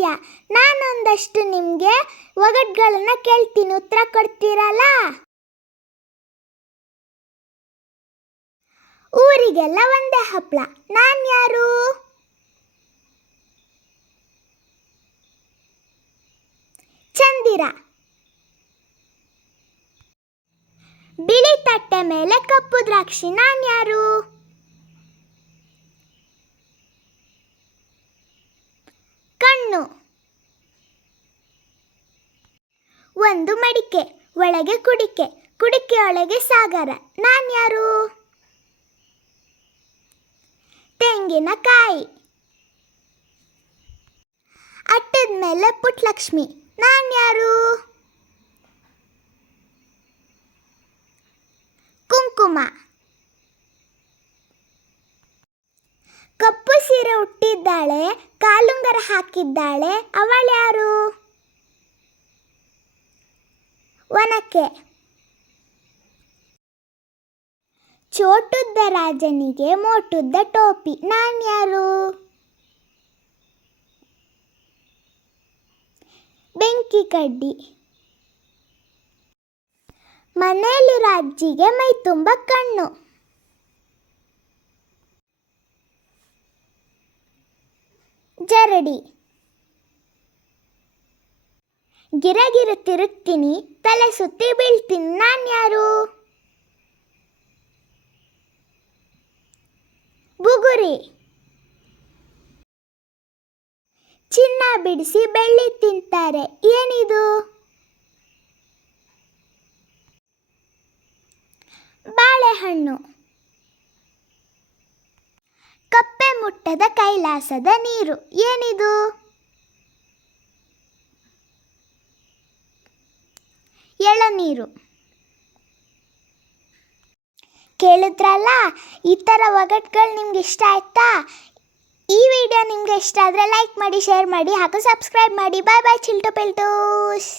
ಸ್ವಾರಸ್ಯ. ನಾನೊಂದಷ್ಟು ನಿಮಗೆ ಒಗಟುಗಳನ್ನು ಕೇಳ್ತೀನಿ, ಉತ್ತರ ಕೊಡ್ತೀರಲ್ಲ? ಊರಿಗೆಲ್ಲ ಒಂದೇ ಹಪ್ಪಳ, ನಾನು ಯಾರು? ಚಂದಿರ. ಬಿಳಿ ತಟ್ಟೆ ಮೇಲೆ ಕಪ್ಪು ದ್ರಾಕ್ಷಿ, ನಾನು ಯಾರು? ಕಣ್ಣು. ಒಂದು ಮಡಿಕೆ, ಒಳಗೆ ಕುಡಿಕೆ, ಕುಡಿಕೆಯೊಳಗೆ ಸಾಗರ, ನಾನು ಯಾರು? ತೆಂಗಿನಕಾಯಿ. ಅಟ್ಟದ ಮೇಲೆ ಪುಟ್ಟಲಕ್ಷ್ಮಿ, ನಾನು ಯಾರು? ಕುಂಕುಮ. ಕಪ್ಪು ಸೀರೆ ಉಟ್ಟಿದ್ದಾಳೆ, ಕಾಲುಂಗರ ಹಾಕಿದ್ದಾಳೆ, ಅವಳ್ಯಾರು? ಒನಕೆ. ಚೋಟುದ್ದ ರಾಜನಿಗೆ ಮೋಟುದ್ದ ಟೋಪಿ, ನಾನು ಯಾರು? ಬೆಂಕಿ ಕಡ್ಡಿ. ಮನೆಯಲ್ಲಿರೋ ಅಜ್ಜಿಗೆ ಮೈ ತುಂಬ ಕಣ್ಣು. ಜರಡಿ. ಗಿರಗಿರು ತಿರುಗ್ತೀನಿ, ತಲೆ ಸುತ್ತಿ ಬೀಳ್ತೀನಿ, ನಾನು ಯಾರು? ಬುಗುರಿ. ಚಿನ್ನ ಬಿಡಿಸಿ ಬೆಳ್ಳಿ ತಿಂತಾರೆ, ಏನಿದು? ಬಾಳೆಹಣ್ಣು. ಕಪ್ಪೆ ಮುಟ್ಟದ ಕೈಲಾಸದ ನೀರು, ಏನಿದು? ಎಳನೀರು. ಕೇಳಿದ್ರಲ್ಲ, ಈ ಥರ ಒಗಟುಗಳು ನಿಮ್ಗೆ ಇಷ್ಟ ಆಯ್ತಾ? ಈ ವಿಡಿಯೋ ನಿಮಗೆ ಇಷ್ಟ ಆದರೆ ಲೈಕ್ ಮಾಡಿ, ಶೇರ್ ಮಾಡಿ ಹಾಗೂ ಸಬ್ಸ್ಕ್ರೈಬ್ ಮಾಡಿ. ಬಾಯ್ ಬಾಯ್ ಚಿಲ್ಟು ಪಿಲ್ಟೂಸ್.